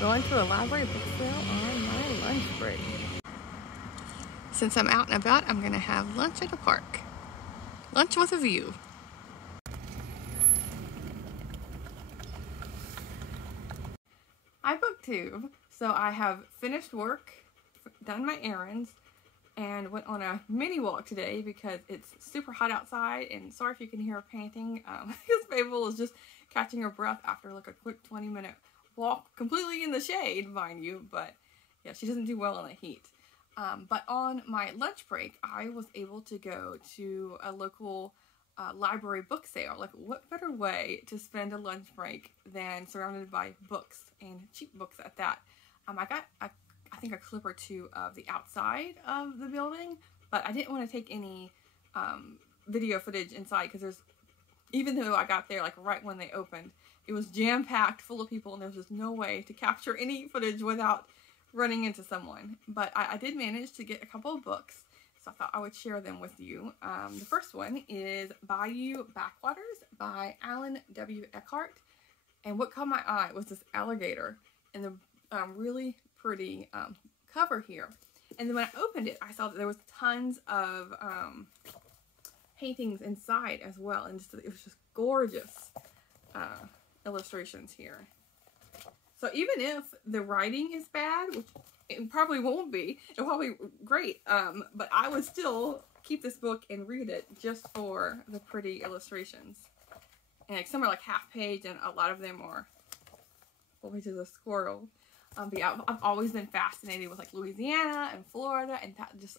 Going to a library book sale on my lunch break. Since I'm out and about, I'm going to have lunch at a park. Lunch with a view. Hi BookTube. So I have finished work, done my errands, and went on a mini walk today because it's super hot outside, and sorry if you can hear her panting, because Fable is just catching her breath after like a quick 20-minute walk, completely in the shade, mind you, but yeah, she doesn't do well in the heat. But on my lunch break, I was able to go to a local library book sale. Like, what better way to spend a lunch break than surrounded by books, and cheap books at that. I got I think a clip or two of the outside of the building, but I didn't want to take any video footage inside because even though I got there like right when they opened, it was jam-packed full of people and there was just no way to capture any footage without running into someone. But I did manage to get a couple of books, so I thought I would share them with you. The first one is Bayou Backwaters by Alan W. Eckhart, and what caught my eye was this alligator and the really pretty cover here. And then when I opened it, I saw that there was tons of paintings inside as well, and it was just gorgeous illustrations here. So even if the writing is bad, which it probably won't be, it'll probably be great, but I would still keep this book and read it just for the pretty illustrations. And like, some are like half page, and a lot of them are full pages of squirrel. But yeah, I've always been fascinated with like Louisiana and Florida and that just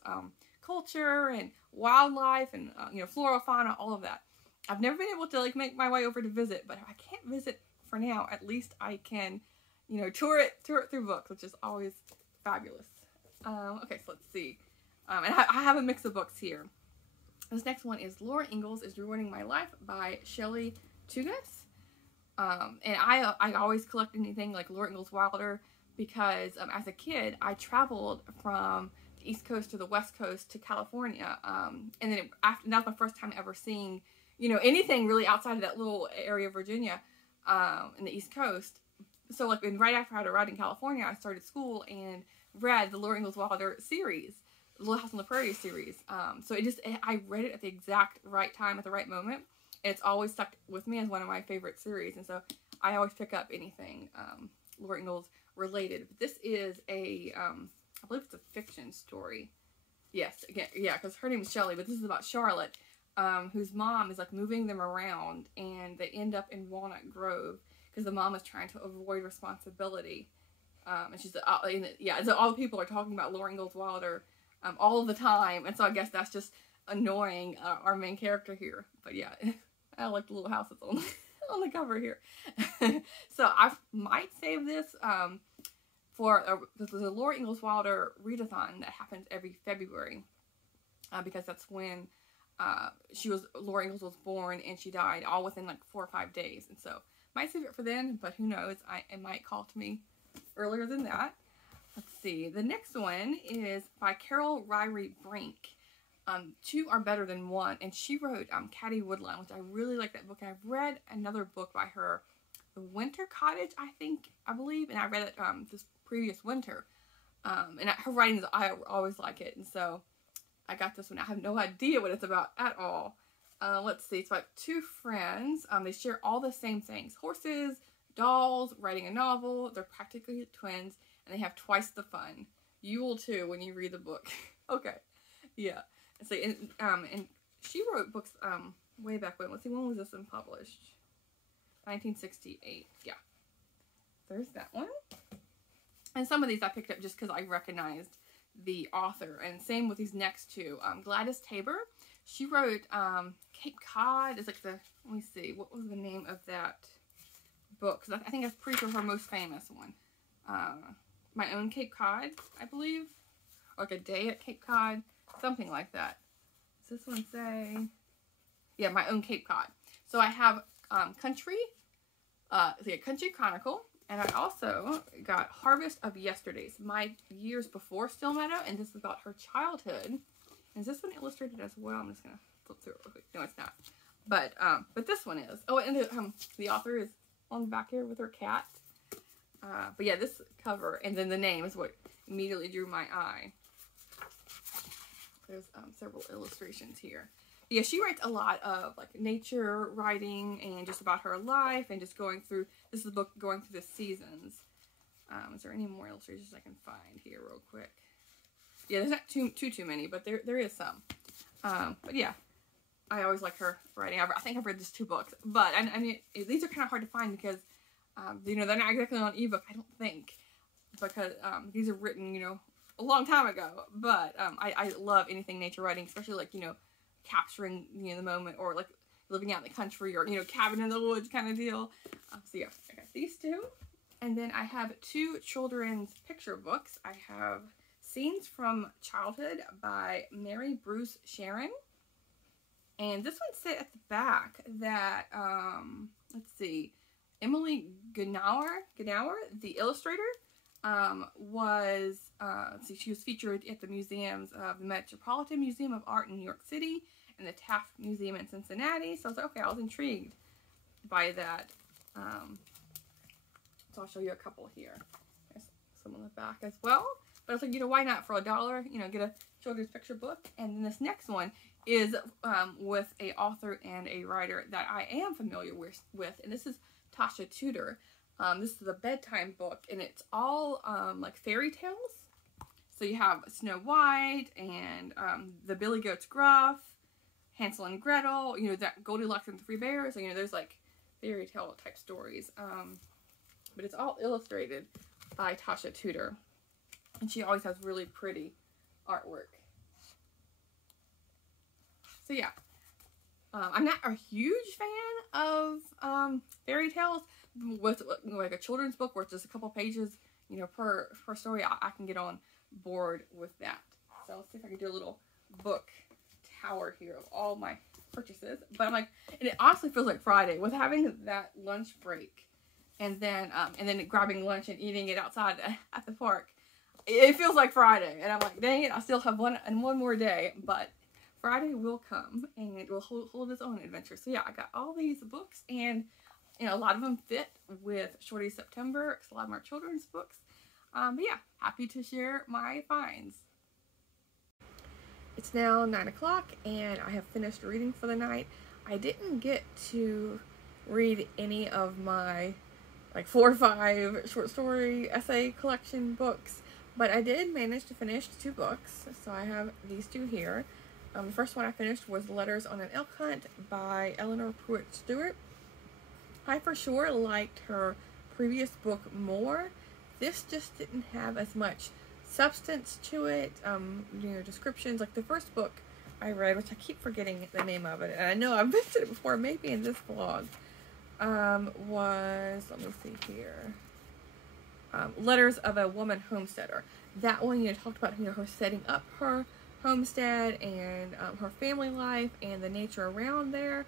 culture and wildlife and you know, flora, fauna, all of that. I've never been able to like make my way over to visit, but if I can't visit for now, at least I can, you know, tour it through books, which is always fabulous. Okay, so let's see. And I have a mix of books here. This next one is Laura Ingalls is Ruining My Life by Shelley Tugas. And I always collect anything like Laura Ingalls Wilder because as a kid I traveled from the East Coast to the West Coast to California, and then that was my first time ever seeing, you know, anything really outside of that little area of Virginia in the East Coast. So like right after I had arrived in California, I started school and read the Laura Ingalls Wilder series, the Little House on the Prairie series. So I read it at the exact right time at the right moment, and it's always stuck with me as one of my favorite series. And so I always pick up anything Laura Ingalls related. But this is a I believe it's a fiction story. Yes, again, yeah, because her name is Shelley, but this is about Charlotte, whose mom is like moving them around, and they end up in Walnut Grove because the mom is trying to avoid responsibility. And she's yeah, so all the people are talking about Laura Ingalls Wilder all the time, and so I guess that's just annoying our main character here. But yeah, I like the little house that's on the cover here. So I might save this for the Laura Ingalls Wilder readathon that happens every February, because that's when Laura Ingalls was born and she died all within like 4 or 5 days, and so might save it for then, but who knows, it might call to me earlier than that. Let's see, the next one is by Carol Ryrie Brink. Two are better than one, and she wrote Caddy Woodline, which I really like that book, and I've read another book by her, The Winter Cottage, I believe, and I read it this previous winter, and her writings, I always like it, and so I got this one. I have no idea what it's about at all. Let's see, it's about two friends. They share all the same things: horses, dolls, writing a novel. They're practically twins, and they have twice the fun. You will too when you read the book. Okay, yeah. So, and she wrote books way back when. Let's see, when was this one published? 1968. Yeah, there's that one. And some of these I picked up just because I recognized the author. And same with these next two. Gladys Tabor. She wrote Cape Cod. It's like let me see, what was the name of that book? Because I think that's pretty sure her most famous one. My Own Cape Cod, I believe. Or like A Day at Cape Cod. Something like that. Does this one say? Yeah, My Own Cape Cod. So I have Country Chronicle. And I also got Harvest of Yesterdays, My Years Before Still Meadow, and this is about her childhood. And is this one illustrated as well? I'm just gonna flip through it real quick. No, it's not. But this one is. Oh, and the author is on the back here with her cat. But yeah, this cover and then the name is what immediately drew my eye. There's several illustrations here. Yeah, she writes a lot of like nature writing and just about her life and just going through, this is a book going through the seasons. Is there any more illustrations I can find here real quick? Yeah, there's not too many, but there is some. But yeah, I always like her writing. I think I've read just 2 books, but I mean, these are kind of hard to find because, you know, they're not exactly on ebook, I don't think, because these are written, you know, a long time ago. But I love anything nature writing, especially like, you know, capturing, you know, the moment, or like living out in the country, or, you know, cabin in the woods kind of deal. So yeah, I got these 2. And then I have 2 children's picture books. I have Scenes from Childhood by Mary Bruce Sharon. And this one said at the back that, let's see, Emily Gnauer, the illustrator, was, let's see, she was featured at the museums of the Metropolitan Museum of Art in New York City and the Taft Museum in Cincinnati. So I was like, okay, I was intrigued by that. So I'll show you a couple here. There's some on the back as well. But I was like, you know, why not for $1, you know, get a children's picture book. And then this next one is with a author and a writer that I am familiar with, and this is Tasha Tudor. This is a bedtime book, and it's all like fairy tales. So you have Snow White and the Billy Goat's Gruff, Hansel and Gretel, you know, that Goldilocks and the 3 Bears. So, you know, there's like fairy tale type stories. But it's all illustrated by Tasha Tudor. And she always has really pretty artwork. So yeah, I'm not a huge fan of fairy tales. With like a children's book where it's just a couple pages, you know, per story, I can get on board with that. So let's see if I can do a little book tower here of all my purchases. But I'm like, and it honestly feels like Friday with having that lunch break, and then grabbing lunch and eating it outside at the park. It feels like Friday, and I'm like, dang it, I still have one more day, but Friday will come and it will hold its own adventure. So yeah, I got all these books, and you know, a lot of them fit with Shorty September, because a lot of my children's books. But yeah, happy to share my finds. It's now 9 o'clock, and I have finished reading for the night. I didn't get to read any of my like 4 or 5 short story essay collection books, but I did manage to finish 2 books. So I have these 2 here. The first one I finished was Letters on an Elk Hunt by Eleanor Pruitt Stewart. I for sure liked her previous book more. This just didn't have as much substance to it, you know, descriptions. Like the first book I read, which I keep forgetting the name of it, and I know I've mentioned it before, maybe in this vlog, was, let me see here, Letters of a Woman Homesteader. That one, you know, talked about, you know, her setting up her homestead and her family life and the nature around there.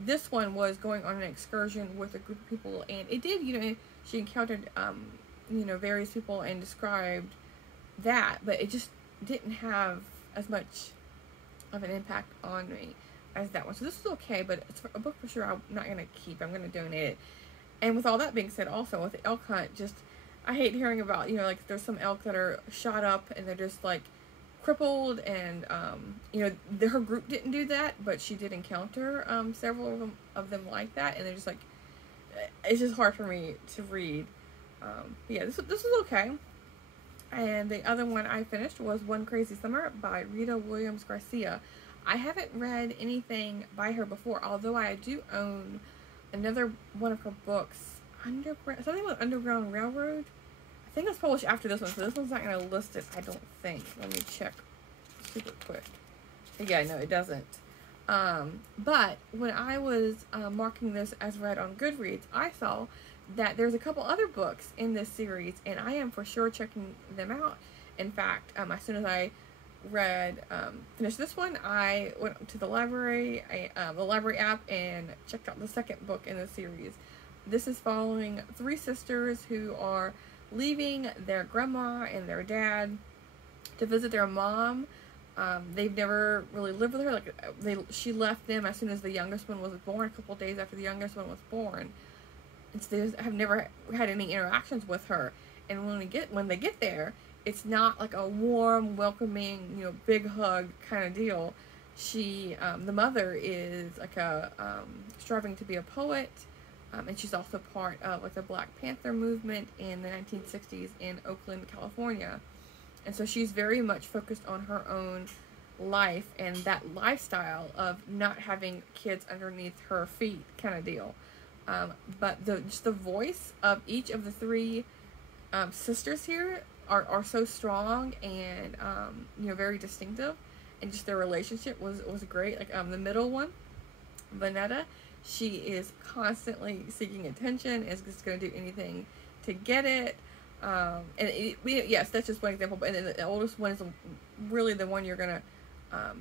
This one was going on an excursion with a group of people, and it did, you know, she encountered, you know, various people and described that, but it just didn't have as much of an impact on me as that one. So this is okay, but it's a book for sure I'm not going to keep. I'm going to donate it. And with all that being said, also with the elk hunt, just, I hate hearing about, you know, like there's some elk that are shot up and they're just like crippled, and you know, her group didn't do that, but she did encounter several of them like that, and they're just like, it's just hard for me to read. Yeah, this is okay. And the other one I finished was One Crazy Summer by Rita Williams Garcia. I haven't read anything by her before, although I do own another one of her books, something with Underground Railroad. I think it's published after this one, so this one's not going to list it, I don't think. Let me check super quick. Yeah, no, it doesn't. But when I was marking this as read on Goodreads, I saw that there's a couple other books in this series, and I am for sure checking them out. In fact, as soon as I finished this one, I went to the library app, and checked out the second book in the series. This is following 3 sisters who are leaving their grandma and their dad to visit their mom. They've never really lived with her. Like she left them as soon as the youngest one was born, a couple days after the youngest one was born. have never had any interactions with her. And when they get there, it's not like a warm, welcoming, you know, big hug kind of deal. She, the mother is like striving to be a poet, and she's also part of like the Black Panther movement in the 1960s in Oakland, California. And so she's very much focused on her own life and that lifestyle of not having kids underneath her feet kind of deal. But just the voice of each of the three sisters here are so strong and you know, very distinctive, and just their relationship was great. Like the middle one, Vanetta, she is constantly seeking attention, is just going to do anything to get it. Yes, that's just one example. But then the oldest one is really the one you're gonna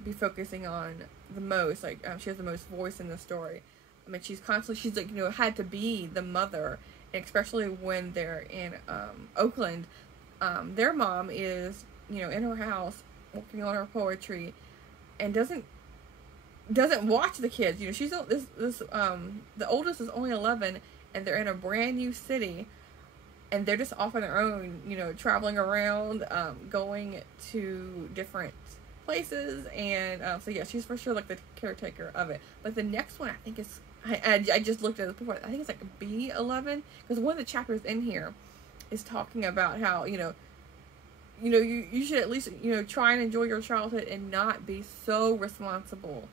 be focusing on the most. Like she has the most voice in the story. I mean, she's like, you know, had to be the mother, and especially when they're in Oakland. Their mom is, you know, in her house working on her poetry, and doesn't watch the kids. You know, she's the oldest is only 11, and they're in a brand new city, and they're just off on their own, you know, traveling around, going to different places, and so yeah, she's for sure like the caretaker of it. But the next one, I think is, I just looked at it before, I think it's like B11, because one of the chapters in here is talking about how, you should at least, you know, try and enjoy your childhood and not be so responsible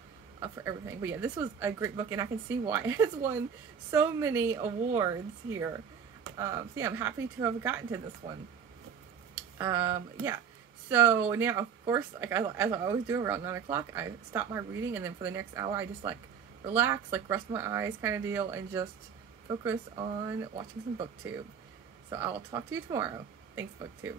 for everything. But yeah, this was a great book, and I can see why it has won so many awards here. So yeah, I'm happy to have gotten to this one. Yeah. So now, of course, like as I always do around 9 o'clock, I stop my reading, and then for the next hour, I just like relax, like rest my eyes kind of deal, and just focus on watching some BookTube. So I will talk to you tomorrow. Thanks, BookTube.